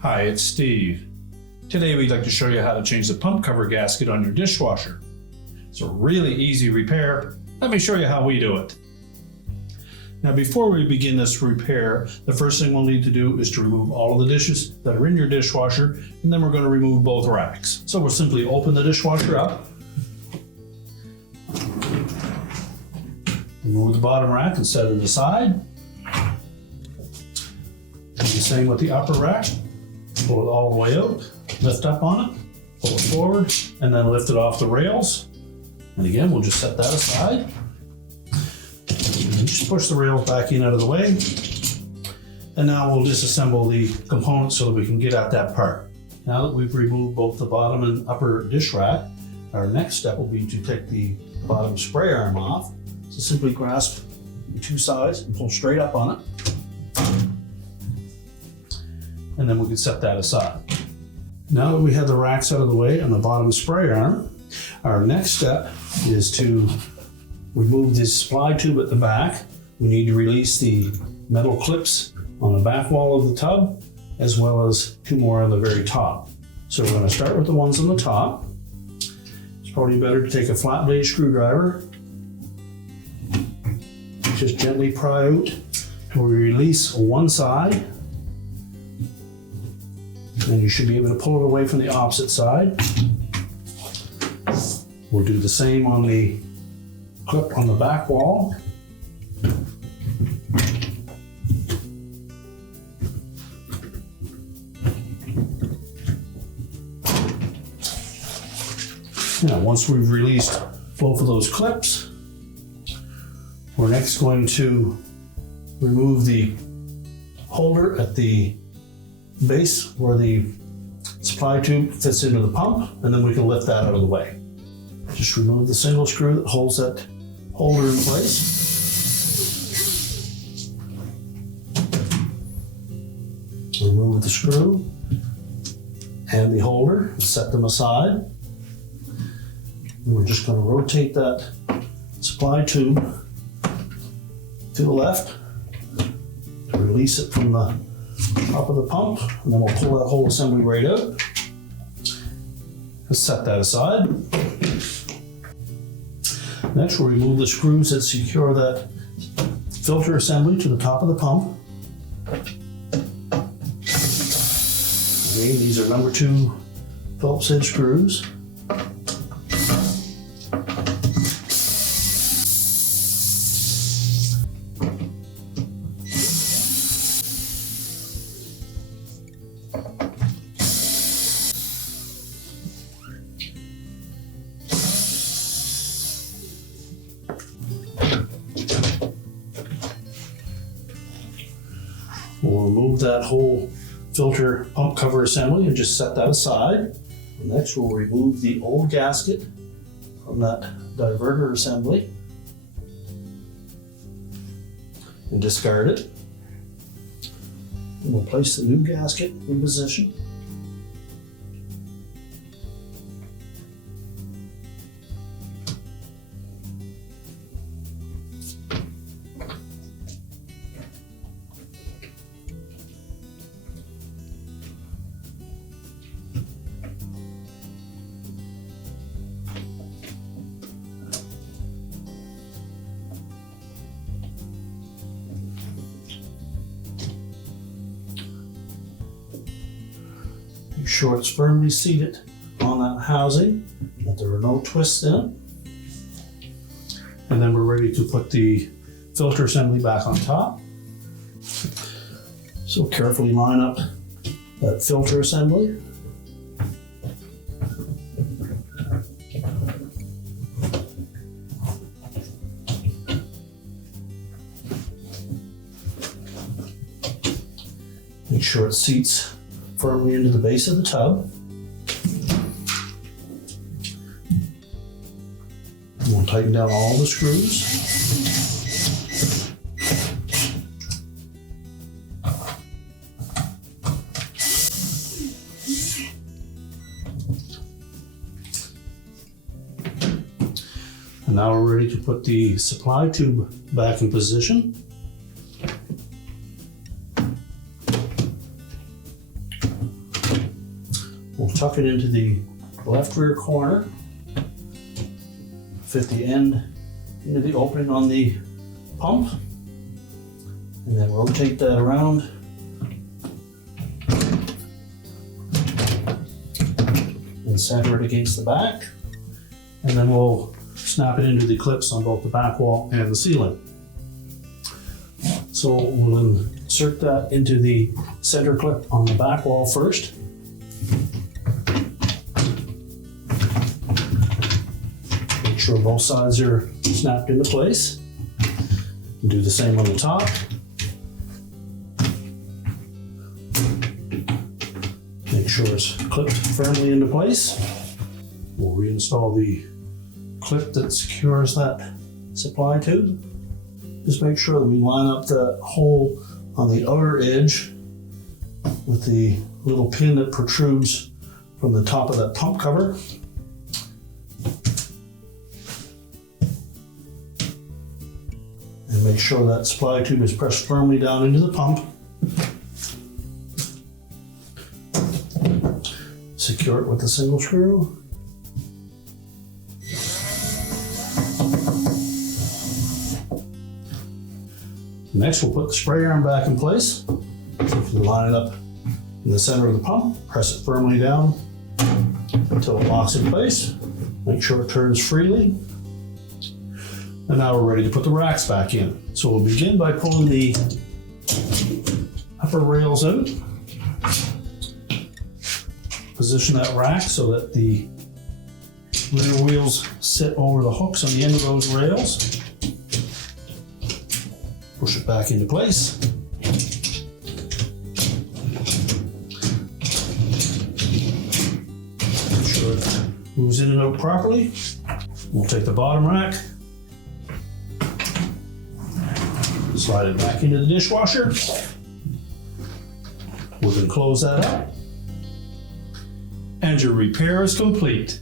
Hi, it's Steve. Today we'd like to show you how to change the pump cover gasket on your dishwasher. It's a really easy repair. Let me show you how we do it. Now before we begin this repair, the first thing we'll need to do is to remove all of the dishes that are in your dishwasher, and then we're going to remove both racks. So we'll simply open the dishwasher up, remove the bottom rack and set it aside. Do the same with the upper rack. Pull it all the way out, lift up on it, pull it forward, and then lift it off the rails. And again, we'll just set that aside. And just push the rails back in out of the way. And now we'll disassemble the components so that we can get at that part. Now that we've removed both the bottom and upper dish rack, our next step will be to take the bottom spray arm off. So simply grasp the two sides and pull straight up on it. And then we can set that aside. Now that we have the racks out of the way and the bottom spray arm, our next step is to remove this supply tube at the back. We need to release the metal clips on the back wall of the tub, as well as two more on the very top. So we're going to start with the ones on the top. It's probably better to take a flat blade screwdriver. Just gently pry out till we release one side. And you should be able to pull it away from the opposite side. We'll do the same on the clip on the back wall. Now, once we've released both of those clips, we're next going to remove the holder at the base where the supply tube fits into the pump, and then we can lift that out of the way. Just remove the single screw that holds that holder in place. Remove the screw and the holder, set them aside. And we're just going to rotate that supply tube to the left to release it from the top of the pump, and then we'll pull that whole assembly right out. Let's set that aside. Next, we'll remove the screws that secure that filter assembly to the top of the pump. Again, these are number 2 Phillips head screws. We'll remove that whole filter pump cover assembly and just set that aside. Next, we'll remove the old gasket from that diverter assembly and discard it. And we'll place the new gasket in position. Make sure it's firmly seated on that housing, that there are no twists in it. And then we're ready to put the filter assembly back on top. So carefully line up that filter assembly. Make sure it seats firmly into the base of the tub. And we'll tighten down all the screws. And now we're ready to put the supply tube back in position. We'll tuck it into the left rear corner, fit the end into the opening on the pump, and then rotate that around. And center it against the back, and then we'll snap it into the clips on both the back wall and the ceiling. So we'll insert that into the center clip on the back wall first. Make sure both sides are snapped into place. And do the same on the top. Make sure it's clipped firmly into place. We'll reinstall the clip that secures that supply tube. Just make sure that we line up the hole on the outer edge with the little pin that protrudes from the top of that pump cover. And make sure that supply tube is pressed firmly down into the pump. Secure it with a single screw. Next, we'll put the spray arm back in place. So if you line it up in the center of the pump, press it firmly down until it locks in place. Make sure it turns freely. And now we're ready to put the racks back in. So we'll begin by pulling the upper rails out. Position that rack so that the rear wheels sit over the hooks on the end of those rails. Push it back into place. Make sure it moves in and out properly. We'll take the bottom rack, slide it back into the dishwasher. We'll then close that up. And your repair is complete.